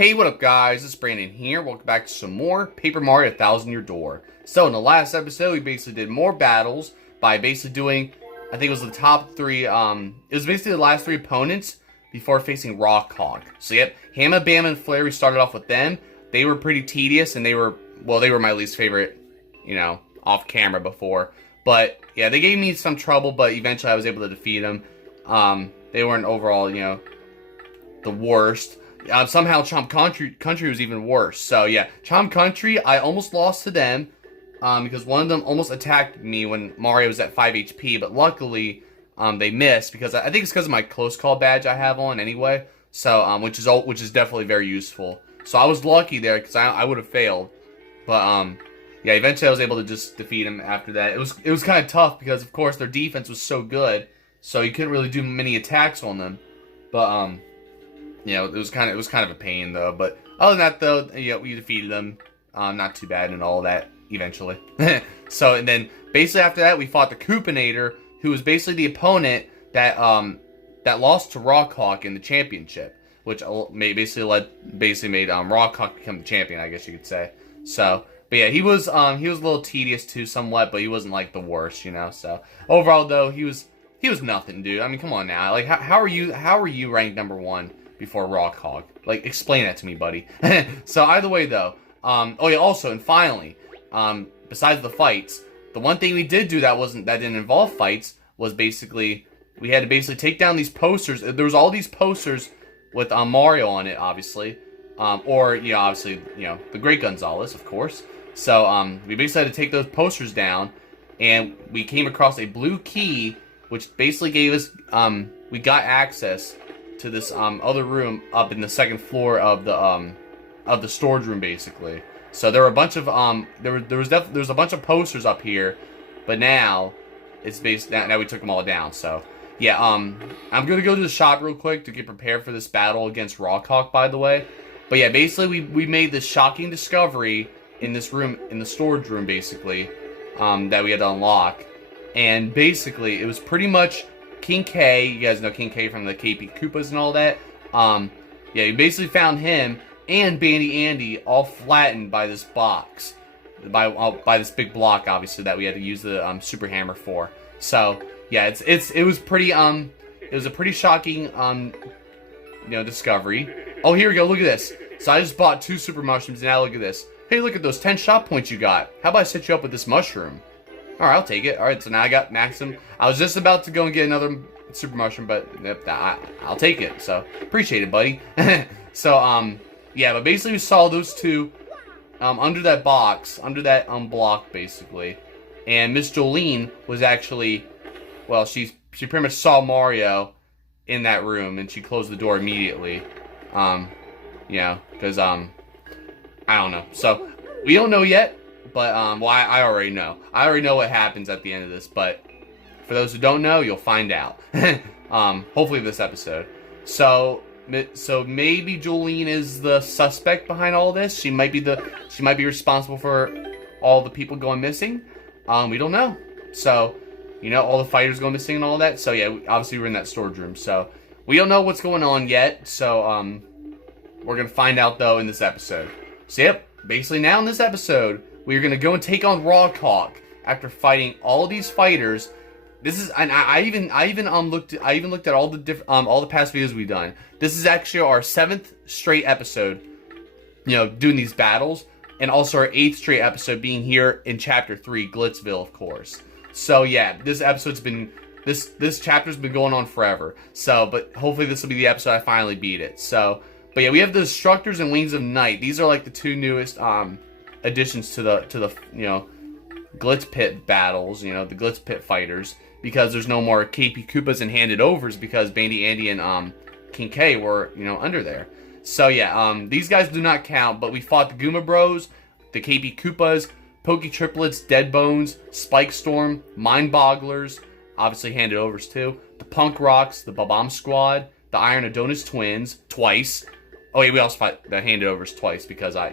Hey, what up guys, it's Brandon here. Welcome back to some more Paper Mario 1000-Year Door. So in the last episode, we basically did more battles by basically doing, I think it was the top three, it was basically the last three opponents before facing Rawk Hawk. So yep, Hamma, Bam, and Flare, we started off with them. They were pretty tedious and they were my least favorite, off camera before. But yeah, they gave me some trouble, but eventually I was able to defeat them. They weren't overall, the worst. Somehow Chomp Country was even worse. So yeah, Chomp Country, I almost lost to them because one of them almost attacked me when Mario was at 5 HP, but luckily they missed because I think it's because of my close call badge I have on anyway. So which is definitely very useful. So I was lucky there because I would have failed, but yeah, eventually I was able to just defeat him after that. It was kind of tough because of course their defense was so good, so you couldn't really do many attacks on them, but it was kind of a pain though. But other than that though, we defeated them. Not too bad and all that eventually. So and then basically after that we fought the Koopinator, who was basically the opponent that lost to Rawk Hawk in the championship, which basically made Rawk Hawk become the champion, I guess you could say. So, but yeah, he was a little tedious too, somewhat, but he wasn't like the worst, So overall though, he was nothing, dude. I mean, come on now. Like, how are you ranked number 1? Before Rawk Hawk? Like, explain that to me, buddy. So either way though, oh yeah, also and finally, besides the fights, the one thing we did do that didn't involve fights was basically we had to take down these posters. There was all these posters with Mario on it, obviously, obviously the Great Gonzalez, of course. So we basically had to take those posters down, and we came across a blue key, which basically gave us we got access to this other room up in the second floor of the storage room, basically. So there were a bunch of there's a bunch of posters up here, but now it's now we took them all down. So yeah, I'm gonna go to the shop real quick to get prepared for this battle against Rawk Hawk, by the way. But yeah, basically we made this shocking discovery in this room, in the storage room, basically, that we had to unlock, and basically it was pretty much King K. You guys know King K from the KP Koopas and all that. Yeah, you basically found him and Bandy Andy all flattened by this box, by this big block, obviously, that we had to use the super hammer for. So yeah, it was a pretty shocking discovery. Oh, here we go. Look at this. So I just bought 2 super mushrooms, and now look at this. Hey, look at those 10 shop points you got. How about I set you up with this mushroom? Alright, I'll take it. Alright, so now I got maximum. I was just about to go and get another super mushroom, but I'll take it. So, appreciate it, buddy. So, yeah, but basically we saw those 2 under that box, under that block, basically. And Miss Jolene was actually, well, she pretty much saw Mario in that room, and she closed the door immediately. Because, I don't know. So, we don't know yet. But, well, I already know. I already know what happens at the end of this, but for those who don't know, you'll find out. Hopefully this episode. So maybe Jolene is the suspect behind all this. She might be responsible for all the people going missing. We don't know. So, all the fighters going missing and all that. So yeah, obviously we're in that storage room. So, we don't know what's going on yet. So, we're gonna find out though in this episode. So yep, basically now in this episode, we're gonna go and take on Rawk Hawk after fighting all these fighters. This is, and I even looked at all the past videos we've done. This is actually our 7th straight episode, doing these battles, and also our 8th straight episode being here in Chapter 3, Glitzville, of course. So yeah, this chapter's been going on forever. So, but hopefully this will be the episode I finally beat it. So, but yeah, we have the Destructors and Wings of Night. These are like the 2 newest additions to the Glitz Pit battles, the Glitz Pit fighters, because there's no more KP Koopas and handed overs because Bandy Andy and King K were under there. So yeah, these guys do not count, but we fought the Goomba Bros, the KP Koopas, Pokey Triplets, Dead Bones, Spike Storm, Mind Bogglers, obviously handed overs too, the Punk Rocks, the Bob-omb Squad, the Iron Adonis Twins twice. Oh yeah, we also fought the handed overs twice because I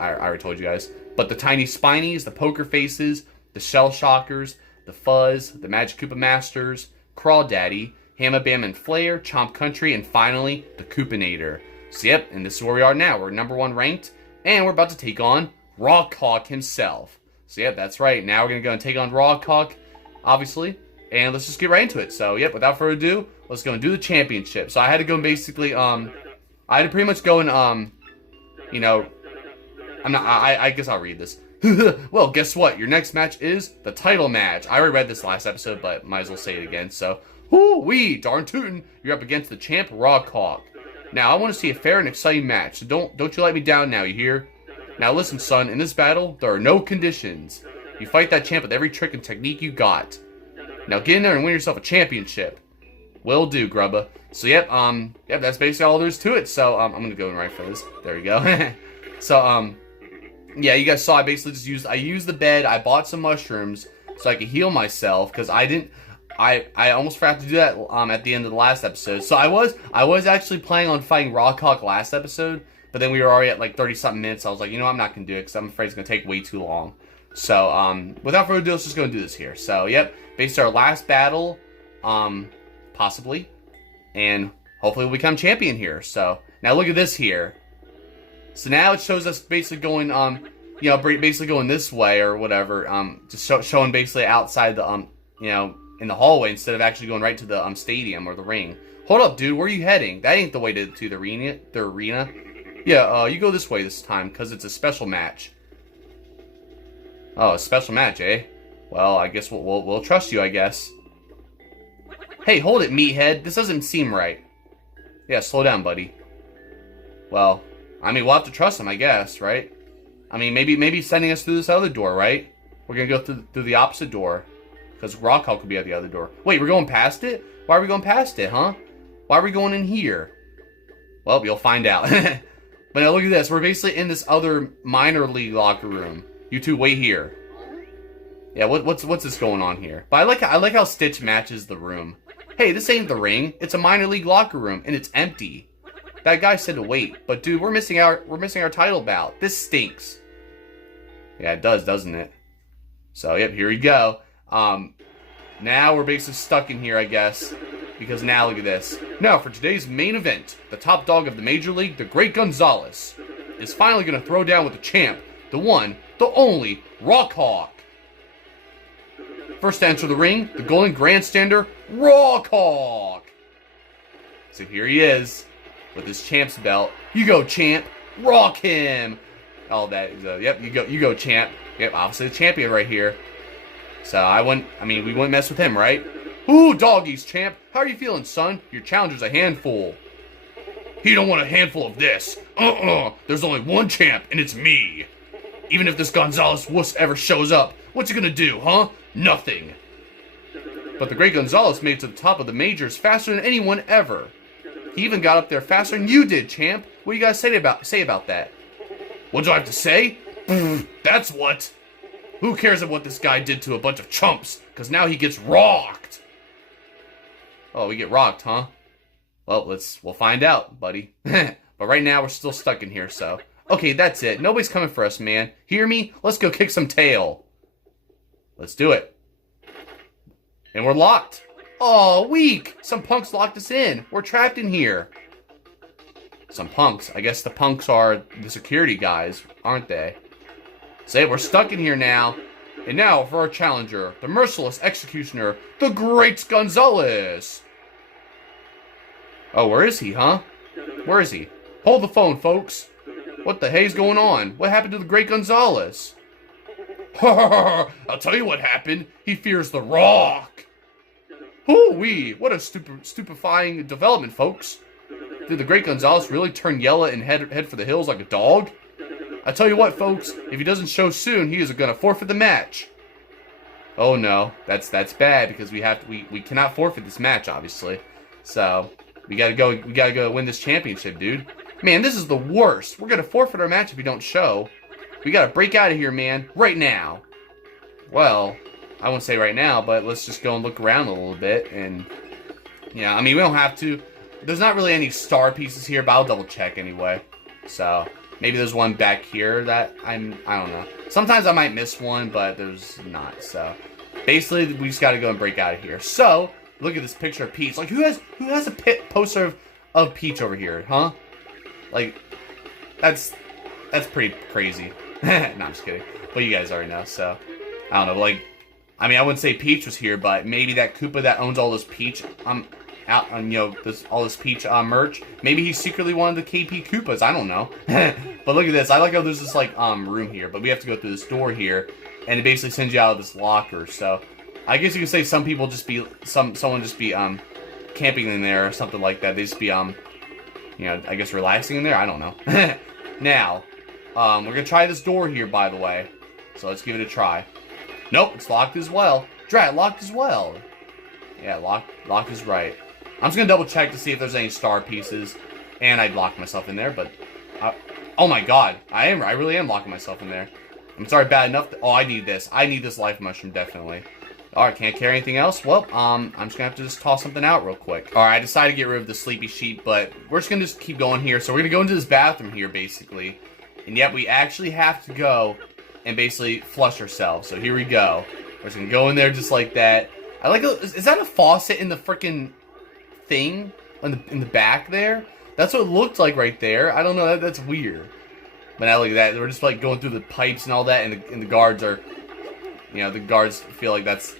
already told you guys. But the Tiny Spinies, the Poker Faces, the Shell Shockers, the Fuzz, the Magic Koopa Masters, Crawl Daddy, Hamma Bam and Flare, Chomp Country, and finally the Koopinator. So yep, and this is where we are now. We're #1 ranked, and we're about to take on Rawk Hawk himself. So yep, that's right. Now we're going to go and take on Rawk Hawk, obviously. And let's just get right into it. So yep, without further ado, let's go and do the championship. So I had to go and basically, I had to pretty much go and, you know, I guess I'll read this. Well, guess what? Your next match is the title match. I already read this last episode, but might as well say it again. So, whoo-wee, darn tootin', you're up against the champ, Rawk Hawk. Now, I want to see a fair and exciting match, so don't you let me down now, you hear? Now listen, son, in this battle, there are no conditions. You fight that champ with every trick and technique you got. Now get in there and win yourself a championship. Will do, Grubba. So, yep, that's basically all there is to it. So, I'm gonna go and right for this. There we go. So, yeah, you guys saw I basically just used the bed. I bought some mushrooms so I could heal myself because I almost forgot to do that at the end of the last episode. So I was actually planning on fighting Rawk Hawk last episode, but then we were already at like 30-something minutes. So I was like, you know, I'm not gonna do it because I'm afraid it's gonna take way too long. So without further ado, let's just go and do this here. So yep, basically our last battle, possibly, and hopefully we'll become champion here. So now look at this here. So now it shows us basically going, you know, basically going this way or whatever, just showing basically outside the, you know, in the hallway instead of actually going right to the stadium or the ring. Hold up, dude, where are you heading? That ain't the way to the arena. Yeah, you go this way this time because it's a special match. Oh, a special match, eh? Well, I guess we'll trust you, I guess. Hey, hold it, meathead. This doesn't seem right. Yeah, slow down, buddy. Well, I mean, we'll have to trust him, I guess, right? I mean, maybe sending us through this other door, right? We're gonna go through the opposite door. Because Rawk Hawk could be at the other door. Wait, we're going past it? Why are we going past it, huh? Why are we going in here? Well, you'll find out. But now look at this. We're basically in this other minor league locker room. You two wait here. Yeah, what's this going on here? But I like how Stitch matches the room. Hey, this ain't the ring. It's a minor league locker room, and it's empty. That guy said to wait, but dude, we're missing our title bout. This stinks. Yeah, it does, doesn't it? So, yep, here we go. Now we're basically stuck in here, I guess, because now look at this. Now for today's main event, the top dog of the Major League, the Great Gonzalez, is finally going to throw down with the champ, the one, the only, Rawk Hawk. First to enter the ring, the Golden Grandstander, Rawk Hawk. So here he is. With his champ's belt. You go, champ. Rock him. All that. Yep, you go, champ. Yep, obviously the champion right here. So we wouldn't mess with him, right? Ooh, doggies, champ. How are you feeling, son? Your challenger's a handful. He don't want a handful of this. There's only one champ, and it's me. Even if this Gonzalez wuss ever shows up, what's he gonna do, huh? Nothing. But the Great Gonzalez made it to the top of the majors faster than anyone ever. He even got up there faster than you did, champ. What do you guys say about that? What do I have to say? That's what. Who cares about what this guy did to a bunch of chumps? Because now he gets rocked. Oh, we get rocked, huh? Well, we'll find out, buddy. But right now, we're still stuck in here, so. Okay, that's it. Nobody's coming for us, man. Hear me? Let's go kick some tail. Let's do it. And we're locked. Oh, weak! Some punks locked us in. We're trapped in here. Some punks. I guess the punks are the security guys, aren't they? Say, we're stuck in here now. And now for our challenger, the merciless executioner, the Great Gonzalez. Oh, where is he, huh? Where is he? Hold the phone, folks. What the hell's going on? What happened to the Great Gonzalez? I'll tell you what happened. He fears the Rock. Hoo-wee, what a stupefying development, folks. Did the Great Gonzalez really turn yellow and head for the hills like a dog? I tell you what, folks, if he doesn't show soon, he is going to forfeit the match. Oh no, that's bad because we cannot forfeit this match, obviously. So we gotta go win this championship, dude. Man, this is the worst. We're gonna forfeit our match if we don't show. We gotta break out of here, man, right now. Well, I won't say right now, but let's just go and look around a little bit. And, yeah, I mean, we don't have to. There's not really any star pieces here, but I'll double check anyway. So, maybe there's one back here that I don't know. Sometimes I might miss one, but there's not. So, basically, we just got to go and break out of here. So, look at this picture of Peach. Like, who has a poster of Peach over here, huh? Like, that's pretty crazy. No, I'm just kidding. But you guys already know, so. I don't know, like, I mean, I wouldn't say Peach was here, but maybe that Koopa that owns all this Peach, out on, you know, all this Peach, merch, maybe he's secretly one of the KP Koopas, I don't know. But look at this, I like how there's this, like, room here, but we have to go through this door here, and it basically sends you out of this locker, so. I guess you could say some people just be, someone just be, camping in there or something like that. They just be, you know, I guess relaxing in there, I don't know. Now, we're gonna try this door here, by the way, so let's give it a try. Nope, it's locked as well. Drat, locked as well. Yeah, locked is right. I'm just gonna double check to see if there's any star pieces, and I'd lock myself in there, but oh my god, I really am locking myself in there. I'm sorry, bad enough. Oh, I need this. I need this life mushroom definitely. All right, can't carry anything else. Well, I'm just gonna have to just toss something out real quick. All right, I decided to get rid of the sleepy sheet, but we're just gonna keep going here. So we're gonna go into this bathroom here, basically, and yet we actually have to go and basically flush ourselves. So here we go. We're just gonna go in there just like that. I like. Is that a faucet in the freaking thing in the back there? That's what it looked like right there. I don't know. That's weird. But now look at that. We're just like going through the pipes and all that, and the guards are, you know, the guards feel like that's,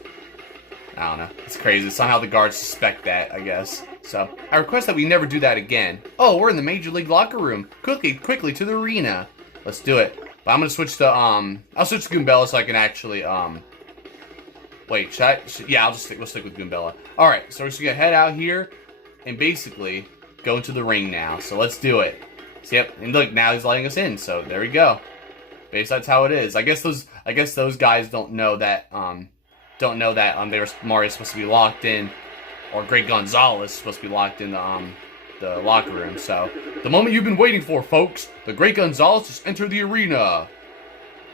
I don't know. It's crazy. Somehow the guards suspect that, I guess. So I request that we never do that again. Oh, we're in the Major League locker room. Quickly to the arena. Let's do it. But I'm gonna switch to I'll switch to Goombella so I can actually wait. Should I? Yeah, we'll stick with Goombella. All right. So we're just gonna head out here and basically go into the ring now. So let's do it. So, yep. And look, now he's letting us in. So there we go. Basically, that's how it is. I guess those guys don't know that they were Mario's supposed to be locked in, or Great Gonzalez supposed to be locked in the locker room. So the moment you've been waiting for, folks, the Great Gonzalez just entered the arena.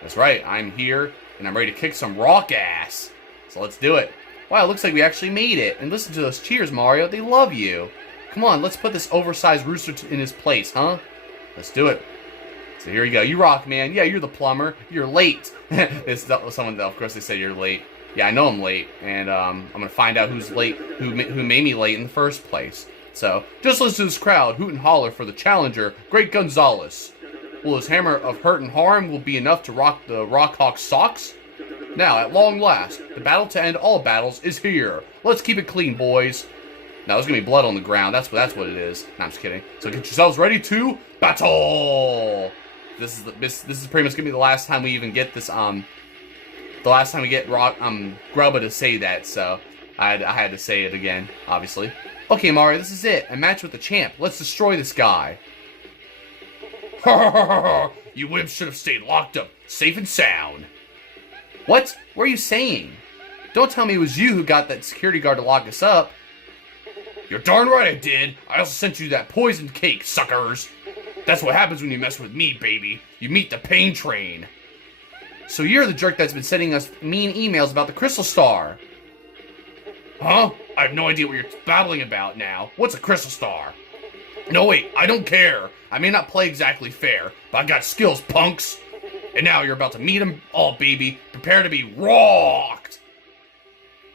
That's right, I'm here and I'm ready to kick some rock ass. So let's do it. Wow, it looks like we actually made it. And listen to those cheers, Mario. They love you. Come on, let's put this oversized rooster in his place, huh? Let's do it. So here you go. You rock, man. Yeah, you're the plumber. You're late. Someone, of course, they say you're late. Yeah, I know I'm late, and I'm gonna find out who's late, who made me late in the first place. So just listen to this crowd hoot and holler for the challenger, Great Gonzalez. Will his hammer of hurt and harm will be enough to rock the Rawk Hawk socks? Now, at long last, the battle to end all battles is here. Let's keep it clean, boys. Now, there's gonna be blood on the ground. That's what it is. No, I'm just kidding. So get yourselves ready to battle. This is pretty much gonna be the last time we even get this. The last time we get Rawk Grubba to say that. So I had to say it again, obviously. Okay, Mario, this is it. A match with the champ. Let's destroy this guy. You wimps should have stayed locked up, safe and sound. What? What are you saying? Don't tell me it was you who got that security guard to lock us up. You're darn right I did. I also sent you that poisoned cake, suckers. That's what happens when you mess with me, baby. You meet the pain train. So you're the jerk that's been sending us mean emails about the Crystal Star. Huh? I have no idea what you're babbling about now. What's a Crystal Star? No, wait, I don't care. I may not play exactly fair, but I got skills, punks. And now you're about to meet him. Oh, baby, prepare to be rocked.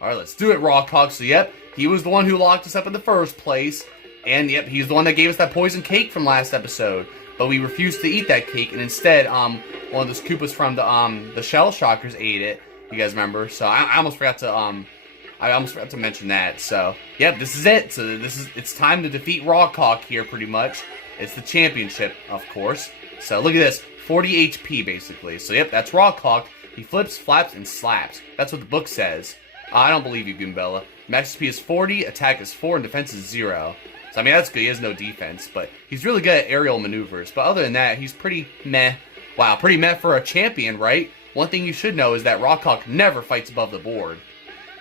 Alright, let's do it, Rawk Hawk. So, yep, he was the one who locked us up in the first place. And, yep, he's the one that gave us that poison cake from last episode. But we refused to eat that cake, and instead, one of those Koopas from the Shell Shockers ate it. You guys remember? So, I almost forgot to mention that. So, yep, this is it. So, it's time to defeat Rawk Hawk here, pretty much. It's the championship, of course. So, look at this. 40 HP, basically. So, yep, that's Rawk Hawk. He flips, flaps, and slaps. That's what the book says. I don't believe you, Goombella. Max HP is 40, attack is 4, and defense is 0. So, I mean, that's good. He has no defense, but he's really good at aerial maneuvers. But other than that, he's pretty meh. Wow, pretty meh for a champion, right? One thing you should know is that Rawk Hawk never fights above the board.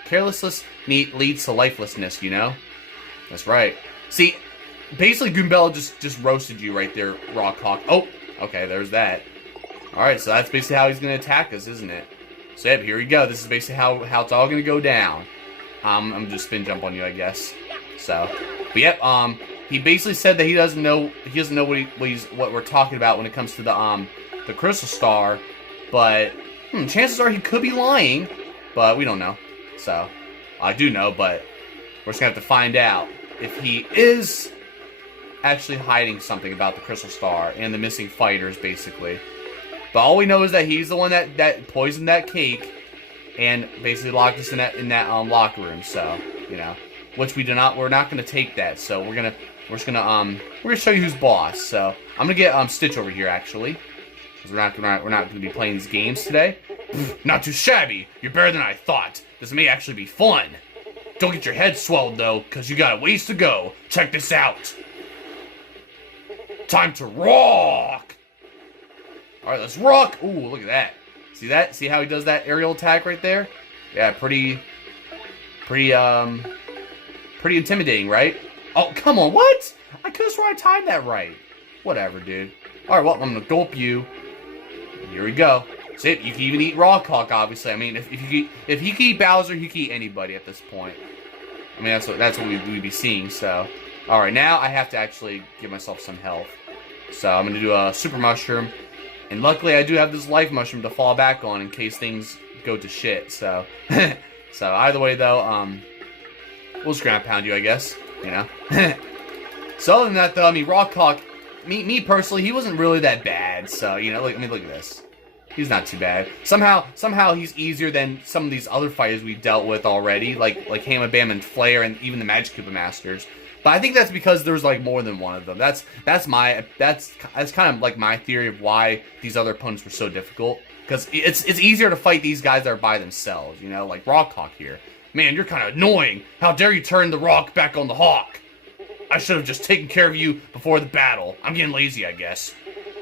Carelessness leads to lifelessness, you know? That's right. See, basically, Goombella just roasted you right there, Rawk Hawk. Oh, okay, there's that. Alright, so that's basically how he's going to attack us, isn't it? So, yep, here we go. This is basically how it's all going to go down. I'm going to just spin jump on you, I guess. So, but yep, he basically said that he doesn't know what we're talking about when it comes to the Crystal Star, but chances are he could be lying, but we don't know. So, I do know, but we're just going to have to find out if he is actually hiding something about the Crystal Star and the missing fighters, basically. But all we know is that he's the one that poisoned that cake and basically locked us in that locker room. So, you know, which we're not gonna take that. So we're just gonna show you who's boss. So I'm gonna get Stitch over here actually, because we're not gonna be playing these games today. Not too shabby. You're better than I thought. This may actually be fun. Don't get your head swelled though, because you got a ways to go. Check this out. Time to rock. All right, let's rock. Ooh, look at that. See that? See how he does that aerial attack right there? Yeah, pretty intimidating, right? Oh, come on, what? I could have sworn I timed that right. Whatever, dude. All right, well, I'm gonna gulp you. Here we go. See, you can even eat Rawk Hawk, obviously. I mean, if he can eat Bowser, he can eat anybody at this point. I mean, that's what we'd be seeing. So, all right, now I have to actually give myself some health. So I'm gonna do a super mushroom, and luckily I do have this life mushroom to fall back on in case things go to shit. So, so either way though, we'll just ground pound you, I guess. You know. So other than that though, I mean, Rawk Hawk, me personally, he wasn't really that bad. So you know, I mean, look at this. He's not too bad. Somehow he's easier than some of these other fighters we've dealt with already, like Hammer Bam and Flare, and even the Magic Koopa Masters. But I think that's because there's like more than one of them. That's kind of like my theory of why these other opponents were so difficult. Because it's easier to fight these guys that are by themselves, you know, like Rawk Hawk here. Man, you're kind of annoying. How dare you turn the rock back on the hawk? I should have just taken care of you before the battle. I'm getting lazy, I guess.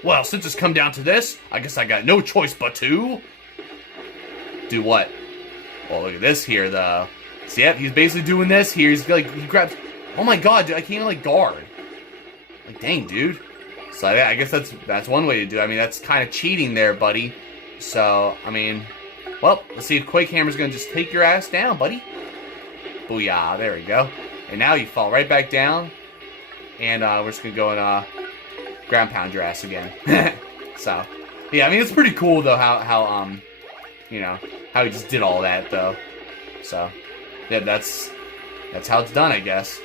Well, since it's come down to this, I guess I got no choice but to... do what? Well, look at this here, though. See, yep, he's basically doing this here. He's like, he grabs... Oh my god, dude, I can't even, like, guard. Like, dang, dude. So, I guess that's one way to do it. I mean, that's kind of cheating there, buddy. So, I mean... Well, let's see if Quake Hammer's gonna just take your ass down, buddy. Booyah, there we go. And now you fall right back down. And, we're just gonna go and, ground pound your ass again. So, yeah, I mean, it's pretty cool, though, how you know, how he just did all that, though. So, yeah, that's how it's done, I guess.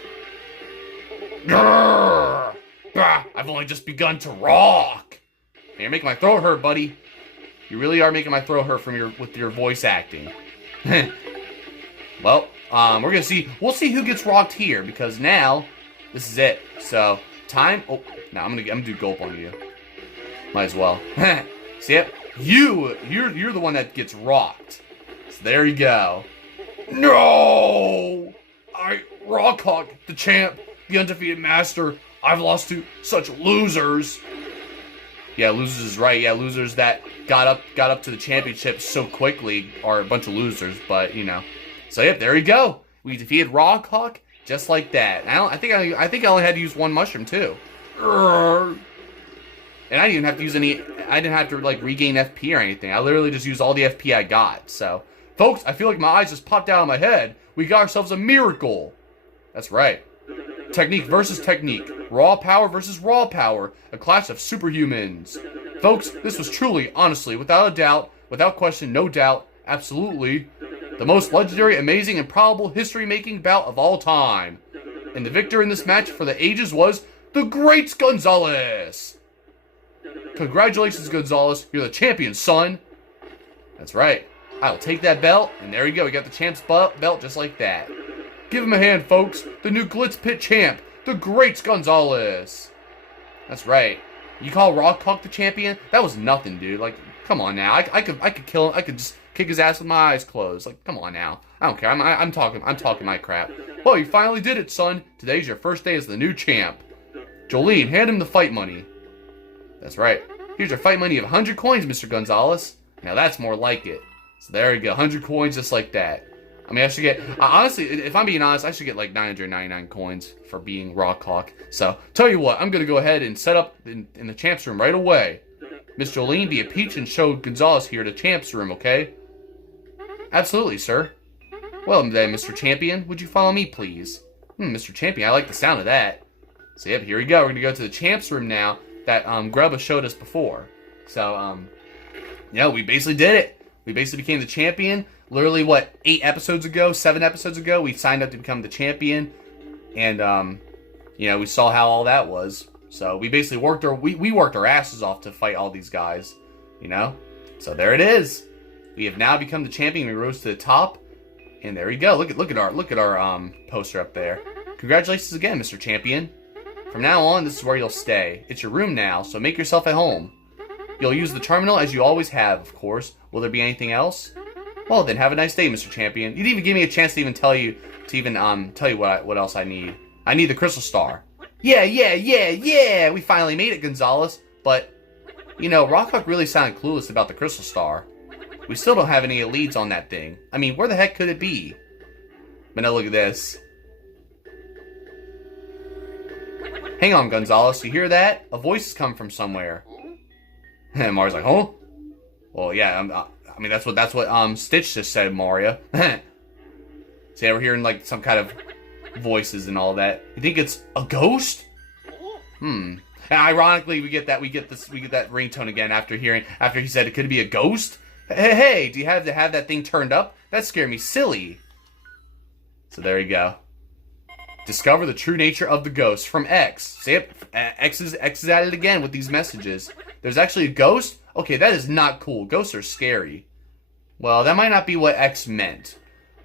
Grrr! Bah, I've only just begun to rock. You're making my throat hurt, buddy. You really are making my throat hurt with your voice acting. Well, we'll see who gets rocked here, because now this is it. So, time. Oh, no, I'm gonna do gulp on you. Might as well. See it? You're the one that gets rocked. So there you go. No! Rawk Hawk, the champ, the undefeated master. I've lost to such losers. Yeah, losers is right. Yeah, losers that got up to the championship so quickly are a bunch of losers. But you know, so yep, there you go. We defeated Rawk Hawk just like that. I think I only had to use one mushroom too. And I didn't even have to use any. I didn't have to like regain FP or anything. I literally just used all the FP I got. So, folks, I feel like my eyes just popped out of my head. We got ourselves a miracle. That's right. Technique versus technique. Raw power versus raw power. A clash of superhumans. Folks, this was truly, honestly, without a doubt, without question, no doubt, absolutely, the most legendary, amazing, and probable history-making bout of all time. And the victor in this match for the ages was the Great Gonzalez. Congratulations, Gonzalez. You're the champion, son. That's right. I'll take that belt, and there you go. We got the champ's belt just like that. Give him a hand, folks. The new Glitz Pit champ, the Great Gonzalez. That's right. You call Rawk Hawk the champion? That was nothing, dude. Like, come on now. I could kill him. I could just kick his ass with my eyes closed. Like, come on now. I don't care. I'm talking my crap. Well, you finally did it, son. Today's your first day as the new champ. Jolene, hand him the fight money. That's right. Here's your fight money of 100 coins, Mr. Gonzalez. Now that's more like it. So there you go. 100 coins just like that. I mean, I should get... honestly, if I'm being honest, I should get like 999 coins for being Rawk Hawk. So, tell you what, I'm going to go ahead and set up in the champ's room right away. Miss Jolene, be a peach and show Gonzalez here to champ's room, okay? Absolutely, sir. Well then, Mr. Champion, would you follow me, please? Mr. Champion, I like the sound of that. So, yep, here we go. We're going to go to the champ's room now that Grubba showed us before. So, yeah, we basically did it. We basically became the champion. Literally, what, 7 episodes ago, we signed up to become the champion. And, you know, we saw how all that was. So we basically worked our asses off to fight all these guys, you know. So there it is. We have now become the champion. We rose to the top, and there we go. Look at our poster up there. Congratulations again, Mr. Champion. From now on, this is where you'll stay. It's your room now, so make yourself at home. You'll use the terminal as you always have, of course. Will there be anything else? Well, then have a nice day, Mr. Champion. You didn't even give me a chance to even tell you what else I need. I need the crystal star. Yeah. We finally made it, Gonzalez. But, you know, Rawk Hawk really sounded clueless about the crystal star. We still don't have any leads on that thing. I mean, where the heck could it be? But now look at this. Hang on, Gonzalez. You hear that? A voice is coming from somewhere. And Mario's like, huh? Well, yeah. I mean, that's what Stitch just said, Mario. See, we're hearing like some kind of voices and all that. You think it's a ghost? And ironically, we get that ringtone again after he said it could be a ghost. Hey, do you have to have that thing turned up? That scared me silly. So there you go. Discover the true nature of the ghost from X. See it? X is at it again with these messages. There's actually a ghost? Okay, that is not cool. Ghosts are scary. Well, that might not be what X meant.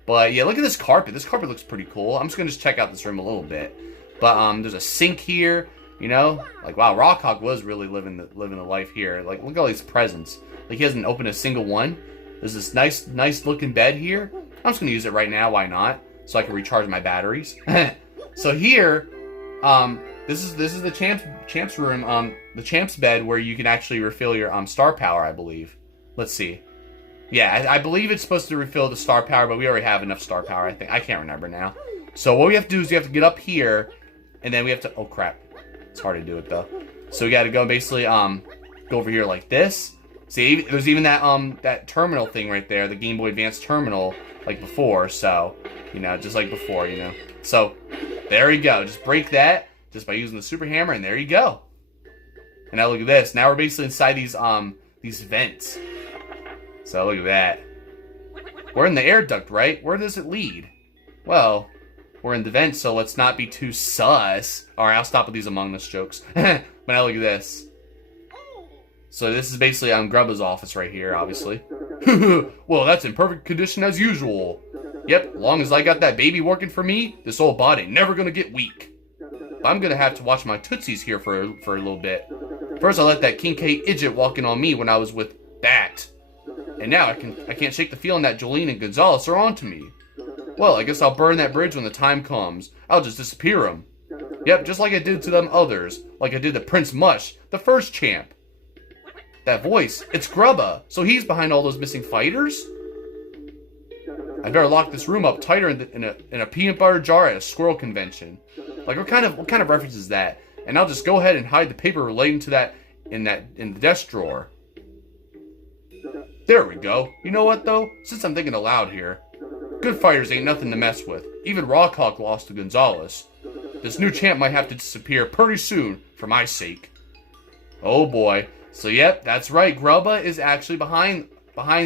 But yeah, look at this carpet. This carpet looks pretty cool. I'm just gonna check out this room a little bit. But there's a sink here. You know, like wow, Rawk Hawk was really living the life here. Like look at all these presents. Like he hasn't opened a single one. There's this nice looking bed here. I'm just gonna use it right now. Why not? So I can recharge my batteries. So here, this is the champ's room. The champ's bed where you can actually refill your star power. I believe. Let's see. Yeah, I believe it's supposed to refill the star power, but we already have enough star power. I think I can't remember now. So what we have to do is we have to get up here, and then we have to. Oh crap! It's hard to do it though. So we got to go basically go over here like this. See, there's even that terminal thing right there, the Game Boy Advance terminal, like before. So you know, just like before, you know. So there you go. Just break that just by using the super hammer, and there you go. And now look at this. Now we're basically inside these vents. So look at that. We're in the air duct, right? Where does it lead? Well, we're in the vent, so let's not be too sus. Alright, I'll stop with these Among Us jokes. But now look at this. So this is basically Grubba's office right here, obviously. Well, that's in perfect condition as usual. Yep, as long as I got that baby working for me, this old body ain't never gonna get weak. But I'm gonna have to watch my tootsies here for a little bit. First I let that King K idiot walk in on me when I was with Bat. And now I can't shake the feeling that Jolene and Gonzalez are onto me. Well, I guess I'll burn that bridge when the time comes. I'll just disappear them. Yep, just like I did to them others. Like I did to Prince Mush, the first champ. That voice, it's Grubba. So he's behind all those missing fighters? I better lock this room up tighter in a peanut butter jar at a squirrel convention. Like what kind of reference is that? And I'll just go ahead and hide the paper relating to that in the desk drawer. There we go. You know what, though? Since I'm thinking aloud here, good fighters ain't nothing to mess with. Even Rawk Hawk lost to Gonzalez. This new champ might have to disappear pretty soon, for my sake. Oh boy. So yep, that's right. Grubba is actually behind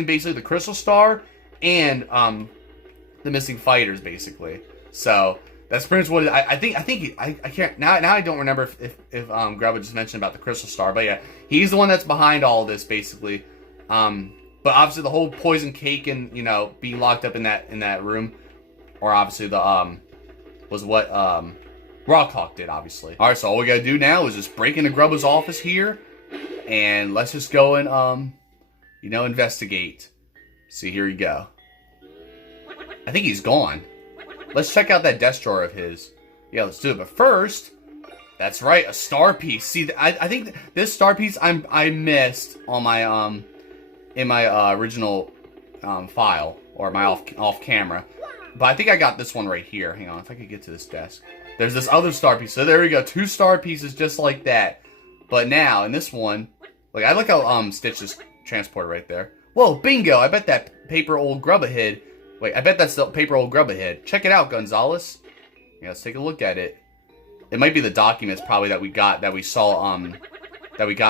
basically the Crystal Star and the missing fighters, basically. So that's pretty much what I think I can't now I don't remember if Grubba just mentioned about the Crystal Star, but yeah, he's the one that's behind all this, basically. But obviously the whole poison cake and, you know, being locked up in that room, or obviously the was what Rawk Hawk did, obviously. Alright, so all we gotta do now is just break into Grubba's office here, and let's just go and you know, investigate. See, here we go. I think he's gone. Let's check out that desk drawer of his. Yeah, let's do it. But first, that's right, a star piece. See, I think this star piece I missed on my in my original file, or my off camera, but I think I got this one right here. Hang on, if I could get to this desk. There's this other star piece. So there we go, 2 star pieces just like that. But now in this one, like I like how Stitch just transported right there. Whoa, bingo! I bet that paper old Grubba hid. Wait, I bet that's the paper old Grubba hid. Check it out, Gonzalez. Yeah, let's take a look at it. It might be the documents probably that we got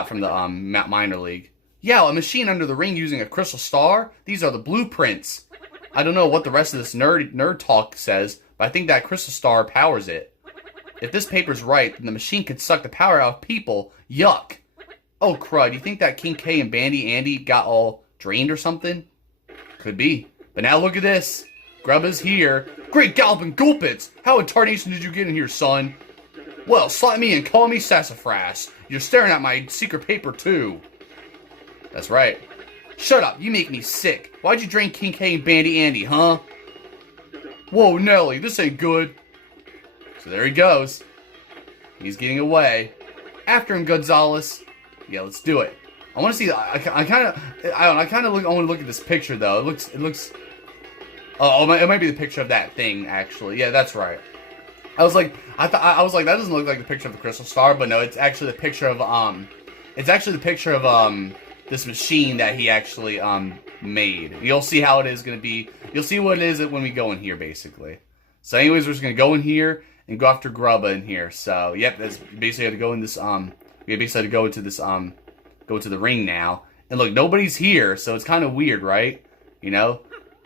from the minor league. Yeah, a machine under the ring using a crystal star? These are the blueprints. I don't know what the rest of this nerd talk says, but I think that crystal star powers it. If this paper's right, then the machine could suck the power out of people. Yuck. Oh, crud. You think that King K and Bandy Andy got all drained or something? Could be. But now look at this. Grubba's here. Great galloping gulpits! How in tarnation did you get in here, son? Well, slap me and call me sassafras. You're staring at my secret paper, too. That's right. Shut up. You make me sick. Why'd you drain King K and Bandy Andy, huh? Whoa, Nelly. This ain't good. So there he goes. He's getting away. After him, Gonzalez. Yeah, let's do it. I want to see. I kind of want to look at this picture though. It looks. Oh, it might be the picture of that thing actually. Yeah, that's right. I was like, I was like, that doesn't look like the picture of the crystal star, but no, it's actually the picture of this machine that he actually made. You'll see how it is gonna be. You'll see what it is when we go in here, basically. So, anyways, we're just gonna go in here and go after Grubba in here. So, yep, that's basically had to go in this we basically had to go into this go to the ring now. And look, nobody's here, so it's kind of weird, right? You know,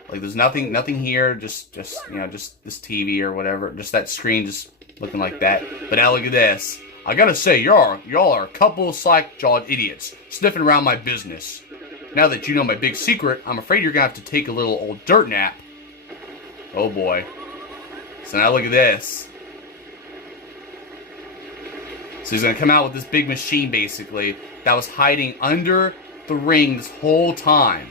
like there's nothing here, just you know, just this TV or whatever, just that screen, just looking like that. But now look at this. I gotta say, y'all are a couple of slack-jawed idiots sniffing around my business. Now that you know my big secret, I'm afraid you're gonna have to take a little old dirt nap. Oh boy. So now look at this. So he's gonna come out with this big machine, basically, that was hiding under the ring this whole time.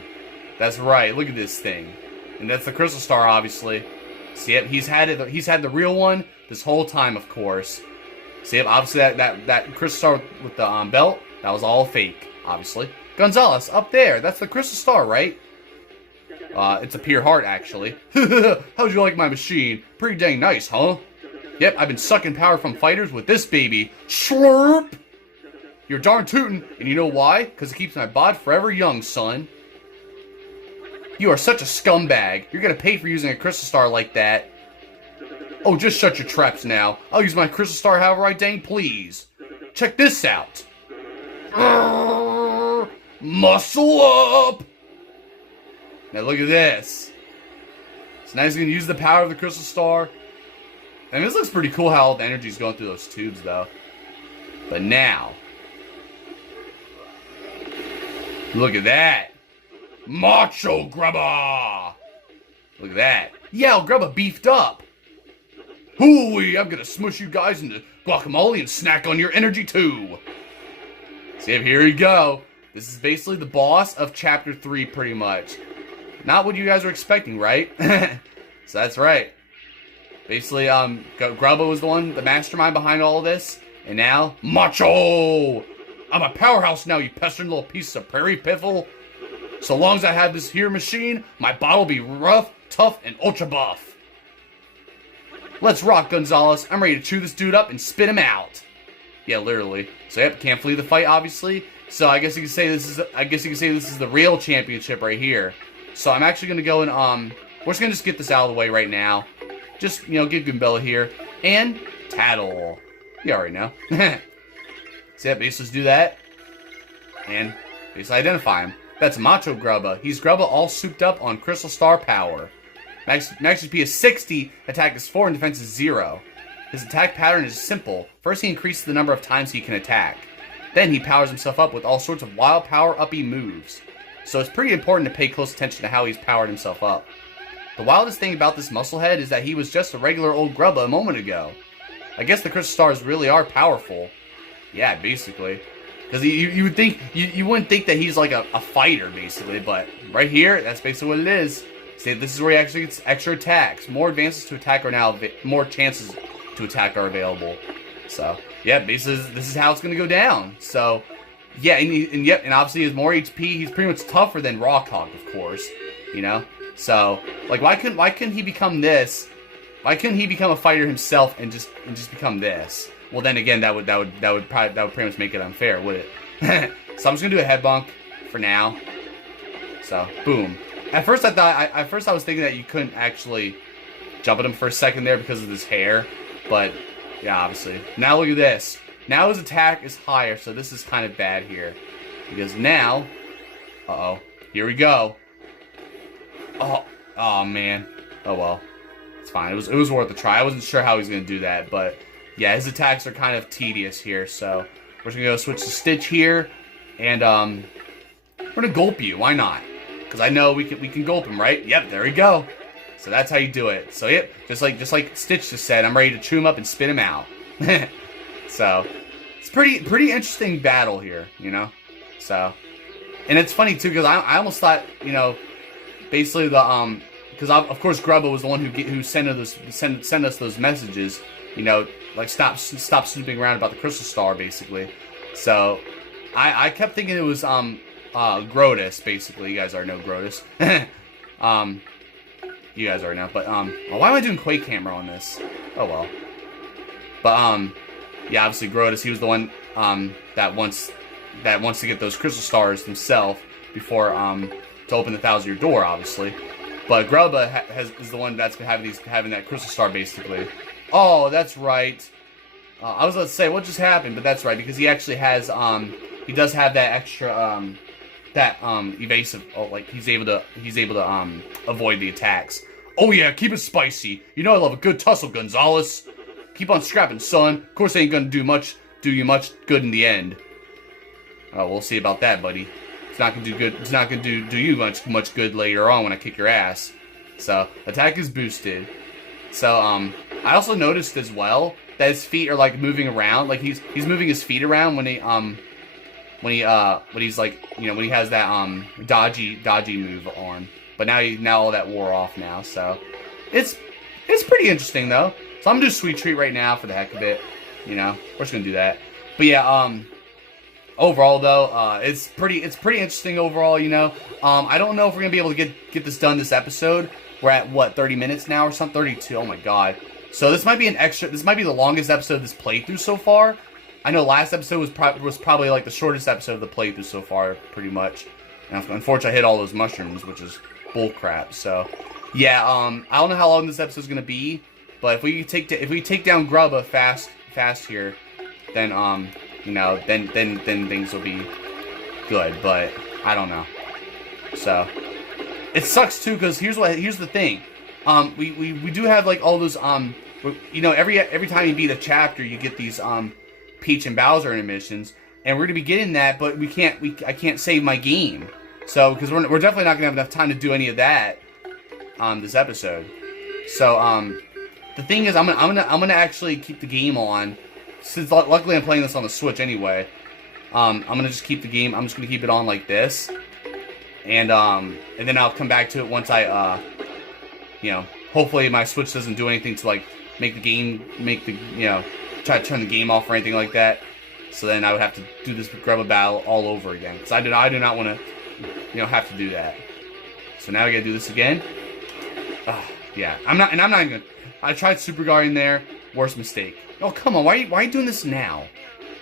That's right. Look at this thing, and that's the crystal star, obviously. See it? He's had it. He's had the real one this whole time, of course. See it? Obviously, that crystal star with the belt, that was all fake, obviously. Gonzalez, up there. That's the crystal star, right? It's a pure heart, actually. How'd you like my machine? Pretty dang nice, huh? Yep, I've been sucking power from fighters with this baby. Slurp! You're darn tootin', and you know why? Because it keeps my bod forever young, son. You are such a scumbag. You're gonna pay for using a crystal star like that. Oh, just shut your traps now. I'll use my crystal star however I dang please. Check this out. Muscle up! Now look at this. So now he's gonna use the power of the crystal star. I mean, this looks pretty cool how all the energy is going through those tubes, though. But now, look at that. Macho Grubba! Look at that. Yeah, Grubba beefed up. Hooey, I'm gonna smush you guys into guacamole and snack on your energy, too. See, here you go. This is basically the boss of Chapter 3, pretty much. Not what you guys were expecting, right? So that's right. Basically, Grubba was the mastermind behind all of this. And now, Macho! I'm a powerhouse now, you pestering little piece of prairie piffle. So long as I have this here machine, my body'll be rough, tough, and ultra buff. Let's rock, Gonzalez. I'm ready to chew this dude up and spit him out. Yeah, literally. So yep, can't flee the fight, obviously. So I guess you could say this is the real championship right here. So I'm actually gonna go and we're just gonna get this out of the way right now. Just, you know, give Goombella here. And Tattle. You already know. So yeah, basically do that. And basically identify him. That's Macho Grubba. He's Grubba all souped up on Crystal Star power. Max HP is 60, attack is 4, and defense is 0. His attack pattern is simple. First he increases the number of times he can attack. Then he powers himself up with all sorts of wild power-uppy moves. So it's pretty important to pay close attention to how he's powered himself up. The wildest thing about this musclehead is that he was just a regular old Grubba a moment ago. I guess the Crystal Stars really are powerful. Yeah, basically. Because you would think, you wouldn't think that he's like a fighter, basically, but right here, that's basically what it is. See, this is where he actually gets extra attacks. More advances to attack are now, more chances to attack are available. So, yeah, basically, this is how it's going to go down. So, yeah, and obviously he has more HP. He's pretty much tougher than Rawk Hawk, of course, you know? So, like, why couldn't he become this? Why couldn't he become a fighter himself and just become this? Well, then again, that would pretty much make it unfair, would it? So I'm just gonna do a head bonk for now. So boom. At first I was thinking that you couldn't actually jump at him for a second there because of his hair, but yeah, obviously. Now look at this. Now his attack is higher, so this is kind of bad here because now, here we go. Oh man. Oh well. It's fine. It was worth a try. I wasn't sure how he was gonna do that, but yeah, his attacks are kind of tedious here. So we're just gonna go switch to Stitch here, and we're gonna gulp you. Why not? Because I know we can gulp him, right? Yep, there we go. So that's how you do it. So yep, just like Stitch just said, I'm ready to chew him up and spit him out. So it's pretty interesting battle here, you know. So, and it's funny too because I almost thought, you know, basically the because of course Grubba was the one who sent us those messages, you know, like stop snooping around about the crystal star basically. So I kept thinking it was Grotus basically. You guys already know Grotus. You guys already know, but well, why am I doing Quake Camera on this? Oh well. But yeah, obviously Grotus, he was the one that wants to get those crystal stars himself before to open the 1,000-year door, obviously. But Grubba is the one that's been having that crystal star basically. Oh, that's right. I was about to say what just happened, but that's right because he actually has he does have that extra evasive. Oh, like he's able to avoid the attacks. Oh yeah, keep it spicy. You know I love a good tussle, Gonzalez. Keep on scrapping, son. Of course, it ain't gonna do you much good in the end. Oh, we'll see about that, buddy. It's not gonna do good. It's not gonna do you much good later on when I kick your ass. So attack is boosted. So I also noticed as well that his feet are like moving around. Like he's moving his feet around when he's like, you know, when he has that dodgy move on. But now all that wore off now. So it's pretty interesting though. So I'm gonna do Sweet Treat right now for the heck of it. You know, we're just gonna do that. But yeah, overall though, it's pretty interesting overall. You know, I don't know if we're gonna be able to get this done this episode. We're at what 30 minutes now or something, 32. Oh my god. So this might be this might be the longest episode of this playthrough so far. I know last episode was probably like the shortest episode of the playthrough so far, pretty much. And unfortunately, I hit all those mushrooms, which is bullcrap. So yeah, I don't know how long this episode's gonna be. But if we take down Grubba fast here, then you know, then things will be good. But I don't know. So it sucks too because here's the thing. We do have like all those you know, every time you beat a chapter, you get these Peach and Bowser intermissions, and we're gonna be getting that, but I can't save my game. So because we're definitely not gonna have enough time to do any of that this episode. So the thing is, I'm gonna actually keep the game on. Since luckily I'm playing this on the Switch anyway. I'm gonna just keep the game. I'm just gonna keep it on like this, and then I'll come back to it once I you know, hopefully my Switch doesn't do anything to like make the you know, try to turn the game off or anything like that. So then I would have to do this Grubba battle all over again because I do not want to, you know, have to do that. So now we gotta do this again. Yeah, I'm not even gonna. I tried super guarding there. Worst mistake. Oh come on, why are you doing this now?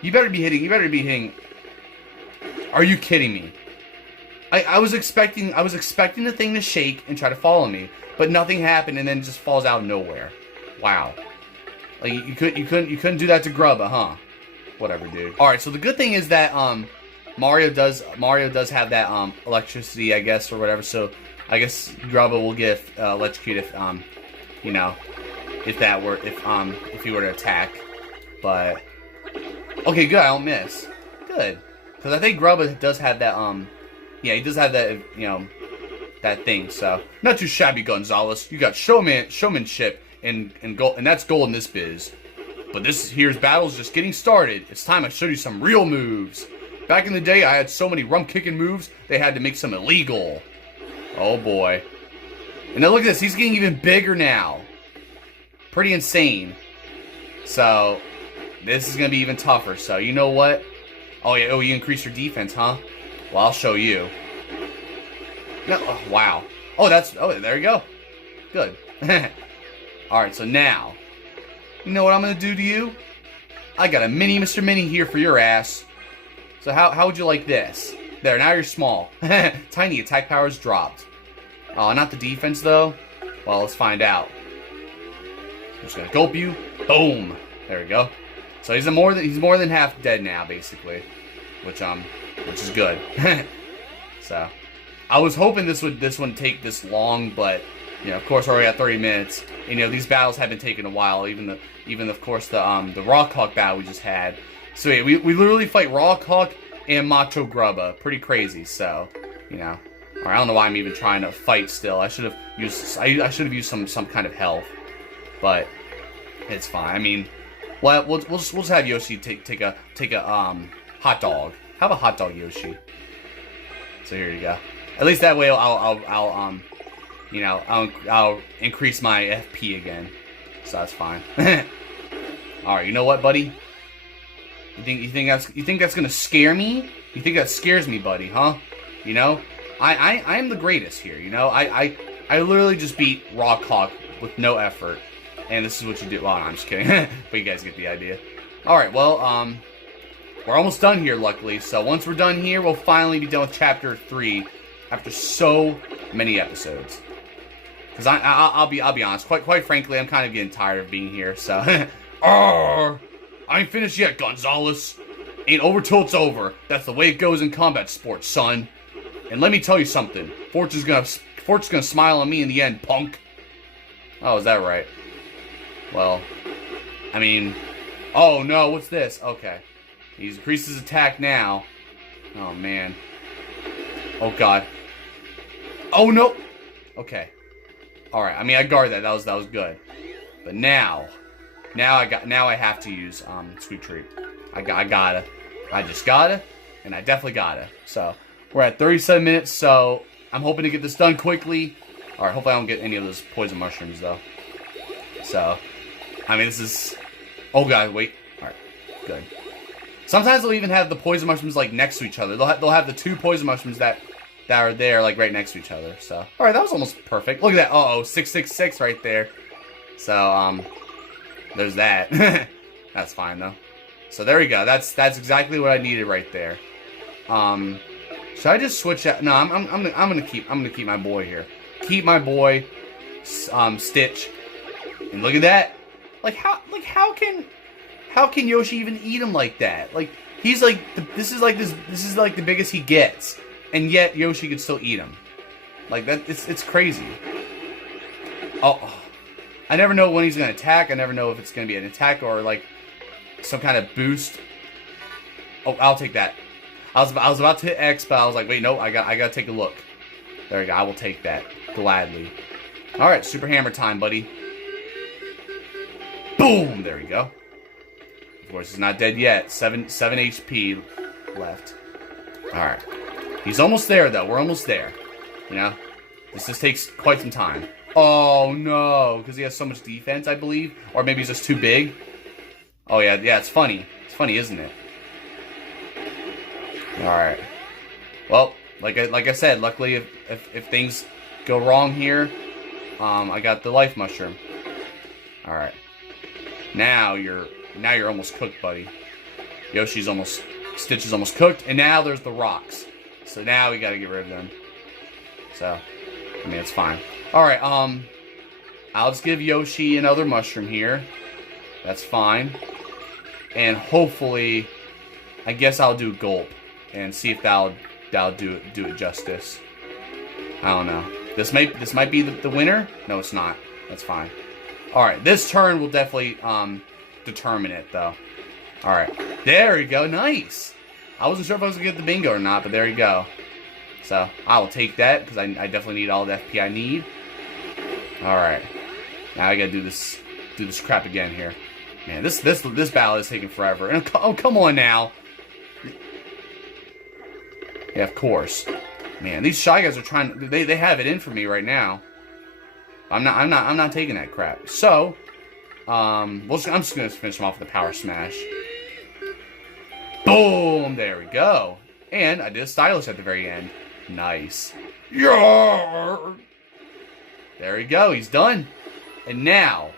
You better be hitting. Are you kidding me? I was expecting the thing to shake and try to follow me, but nothing happened, and then it just falls out of nowhere. Wow. Like you couldn't do that to Grubba, huh? Whatever, dude. All right, so the good thing is that Mario does have that electricity, I guess, or whatever. So I guess Grubba will get electrocuted if you know, if he were to attack. But okay, good. I don't miss. Good, because I think Grubba does have that yeah, he does have that, you know, that thing. So not too shabby, Gonzalez. You got showmanship and that's gold in this biz. But this here's battle's just getting started. It's time I showed you some real moves. Back in the day, I had so many rum-kicking moves, they had to make some illegal. Oh boy. And then look at this, he's getting even bigger now. Pretty insane. So, this is going to be even tougher. So, you know what? Oh yeah, you increase your defense, huh? Well, I'll show you. No, oh, wow. Oh, there you go. Good. Alright, so now, you know what I'm going to do to you? I got a mini Mr. Mini here for your ass. So how would you like this? There, now you're small. Tiny attack powers dropped. Oh, not the defense though? Well, let's find out. I'm just gonna gulp you. Boom. There we go. So he's more than half dead now, basically. Which is good. So I was hoping this wouldn't take this long, but You know, of course, we're already at 30 minutes. And, you know, these battles have been taking a while. Even of course, the Rawk Hawk battle we just had. So yeah, we literally fight Rawk Hawk and MACHO GRUBBA. Pretty crazy. So, you know, I don't know why I'm even trying to fight still. I should have used some kind of health, but it's fine. I mean, well, we'll just have Yoshi take a hot dog. Have a hot dog, Yoshi. So here you go. At least that way I'll you know, I'll increase my FP again. So that's fine. All right, you know what, buddy? You think that's gonna scare me? You think that scares me, buddy? Huh? You know, I am the greatest here. You know, I literally just beat Rawk Hawk with no effort, and this is what you do. Well, no, I'm just kidding, but you guys get the idea. All right, well, we're almost done here, luckily. So once we're done here, we'll finally be done with Chapter 3 after so many episodes. Because I'll be honest, quite frankly, I'm kind of getting tired of being here. So, I ain't finished yet, Gonzalez. Ain't over till it's over. That's the way it goes in combat sports, son. And let me tell you something. Fortune's gonna smile on me in the end, punk. Oh, is that right? Well, I mean, oh no, what's this? Okay, he's increased his attack now. Oh man. Oh god. Oh no. Okay. All right. I mean, I guarded that. That was good. But now I have to use Sweet Treat. I just gotta, and I definitely gotta. So we're at 37 minutes. So I'm hoping to get this done quickly. All right. Hopefully I don't get any of those poison mushrooms though. So I mean, this is. Oh god, wait. All right. Good. Sometimes they'll even have the poison mushrooms like next to each other. They'll have the two poison mushrooms that are there, like, right next to each other, so. Alright, that was almost perfect. Look at that. Uh-oh, 666 right there. So, there's that. That's fine, though. So, there we go. That's exactly what I needed right there. Should I just switch out? No, I'm gonna keep my boy here. Keep my boy, Stitch. And look at that. How can Yoshi even eat him like that? Like, he's like, this is like the biggest he gets. And yet, Yoshi can still eat him. Like, that, it's crazy. Oh, I never know when he's going to attack. I never know if it's going to be an attack or, like, some kind of boost. Oh, I'll take that. I was about to hit X, but I was like, wait, no, I got to take a look. There we go. I will take that. Gladly. Alright, Super Hammer time, buddy. Boom! There we go. Of course, he's not dead yet. 7 HP left. Alright. He's almost there, though. We're almost there. You know? This just takes quite some time. Oh, no. Because he has so much defense, I believe. Or maybe he's just too big. Oh, yeah. Yeah, it's funny. It's funny, isn't it? Alright. Well, like I said, luckily, if things go wrong here, I got the life mushroom. Alright. Now you're almost cooked, buddy. Stitch is almost cooked. And now there's the rocks. So now we gotta get rid of them. So, I mean, it's fine. Alright, I'll just give Yoshi another mushroom here. That's fine. And hopefully, I guess I'll do Gulp. And see if that'll do it justice. I don't know. This might be the winner? No, it's not. That's fine. Alright, this turn will definitely, determine it, though. Alright. There we go. Nice! I wasn't sure if I was going to get the bingo or not, but there you go. So, I will take that, because I definitely need all the FP I need. Alright. Now I gotta do this crap again here. Man, this battle is taking forever. And, oh, come on now! Yeah, of course. Man, these Shy Guys are trying, they have it in for me right now. I'm not taking that crap. So, I'm just going to finish him off with a Power Smash. Boom! There we go. And I did a Stylus at the very end. Nice. Yarr! There we go. He's done. And now,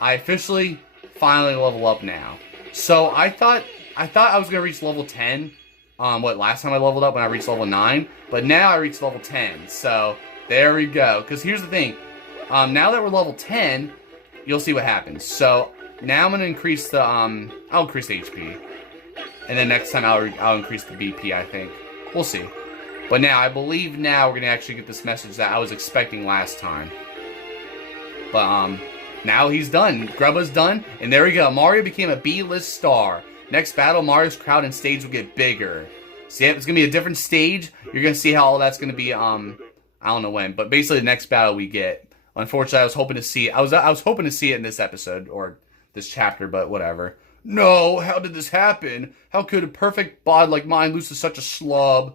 I officially finally level up now. So, I thought I was going to reach level 10. Last time I leveled up when I reached level 9. But now I reached level 10. So, there we go. Because here's the thing. Now that we're level 10, you'll see what happens. So, now I'm going to increase the, I'll increase the HP. And then next time I'll increase the BP, I think. We'll see. But now, I believe now we're going to actually get this message that I was expecting last time. But, now he's done. Grubba's done. And there we go. Mario became a B-list star. Next battle, Mario's crowd and stage will get bigger. So, yeah, it's going to be a different stage. You're going to see how all that's going to be, I don't know when. But basically, the next battle we get. Unfortunately, I was hoping to see... I was hoping to see it in this episode, or this chapter, but whatever. No, how did this happen? How could a perfect bod like mine lose to such a slub?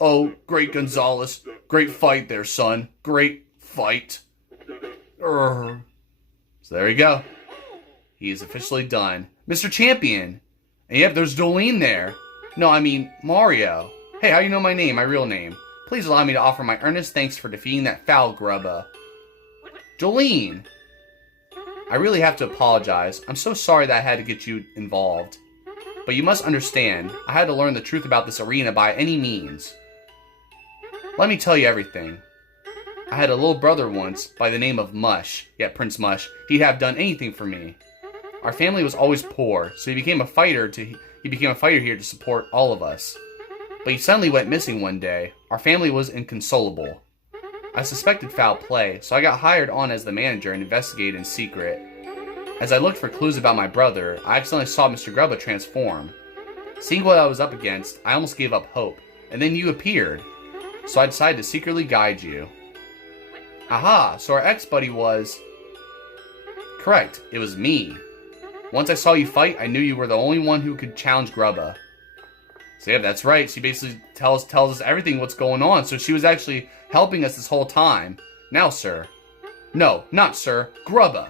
Oh, great Gonzalez. Great fight there, son. Great fight. Urgh. So there you go. He is officially done. Mr. Champion. And yep, there's Jolene there. No, I mean, Mario. Hey, how do you know my name, my real name? Please allow me to offer my earnest thanks for defeating that foul grubba. Jolene. I really have to apologize. I'm so sorry that I had to get you involved. But you must understand, I had to learn the truth about this arena by any means. Let me tell you everything. I had a little brother once by the name of Mush. Yeah, Prince Mush. He'd have done anything for me. Our family was always poor, so he became a fighter here to support all of us. But he suddenly went missing one day. Our family was inconsolable. I suspected foul play, so I got hired on as the manager and investigated in secret. As I looked for clues about my brother, I accidentally saw Mr. Grubba transform. Seeing what I was up against, I almost gave up hope, and then you appeared. So I decided to secretly guide you. Aha, so our ex-buddy was... Correct, it was me. Once I saw you fight, I knew you were the only one who could challenge Grubba. So yeah, that's right. She basically tells us everything what's going on. So she was actually helping us this whole time. Now, sir. No, not sir. Grubba.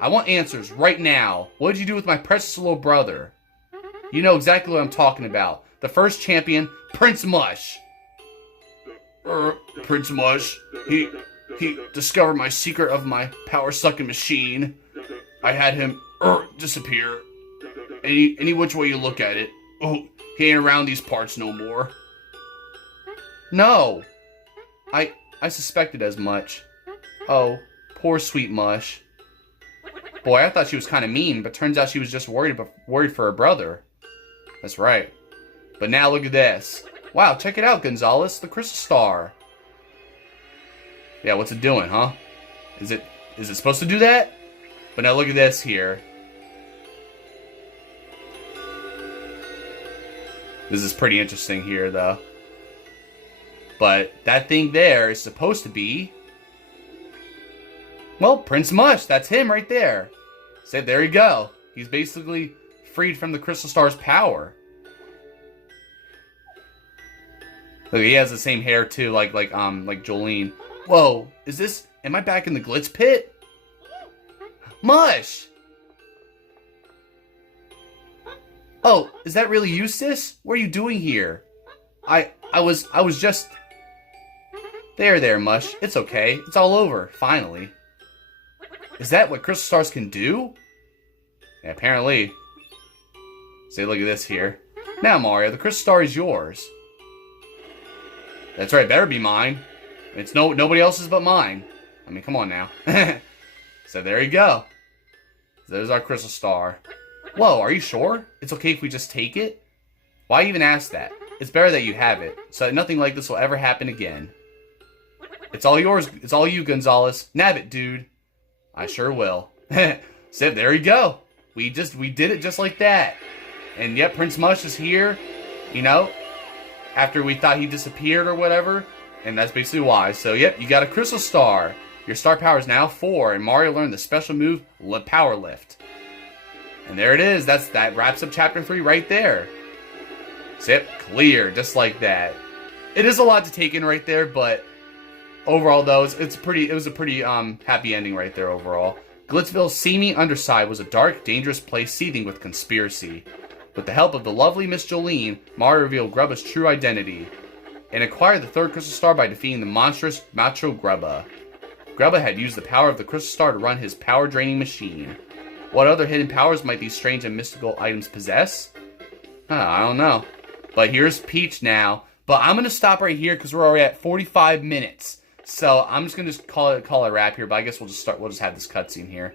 I want answers right now. What did you do with my precious little brother? You know exactly what I'm talking about. The first champion, Prince Mush. Prince Mush. He discovered my secret of my power-sucking machine. I had him disappear. Any which way you look at it. Oh, he ain't around these parts no more. No. I suspected as much. Oh, poor sweet Mush. Boy, I thought she was kind of mean, but turns out she was just worried for her brother. That's right. But now look at this. Wow, check it out, Gonzalez, the crystal star. Yeah, what's it doing, huh? Is it supposed to do that? But now look at this here. This is pretty interesting here, though. But that thing there is supposed to be... Well, Prince Mush. That's him right there. So there you go. He's basically freed from the crystal star's power. Look, he has the same hair too, like Jolene. Whoa, is this... Am I back in the glitz pit? Mush! Oh, is that really you, sis? What are you doing here? I was just... There, Mush. It's okay. It's all over, finally. Is that what crystal stars can do? Yeah, apparently. See, look at this here. Now, Mario, the crystal star is yours. That's right, better be mine. It's nobody else's but mine. I mean, come on now. So there you go. There's our crystal star. Whoa, are you sure? It's okay if we just take it? Why even ask that? It's better that you have it, so that nothing like this will ever happen again. It's all yours. It's all you, Gonzalez. Nab it, dude. I sure will. So there you go. We did it just like that. And yep, Prince Mush is here. You know, after we thought he disappeared or whatever. And that's basically why. So yep, you got a crystal star. Your star power is now 4, and Mario learned the special move, Power Lift. And there it is. That wraps up Chapter 3 right there. Zip, clear, just like that. It is a lot to take in right there, but overall though, it was a pretty happy ending right there overall. Glitzville's seamy underside was a dark, dangerous place seething with conspiracy. With the help of the lovely Miss Jolene, Mario revealed Grubba's true identity, and acquired the 3rd crystal star by defeating the monstrous MACHO GRUBBA. Grubba had used the power of the crystal star to run his power-draining machine. What other hidden powers might these strange and mystical items possess? I don't know. But here's Peach now. But I'm going to stop right here because we're already at 45 minutes. So I'm just going to call it a wrap here. But I guess we'll just have this cutscene here.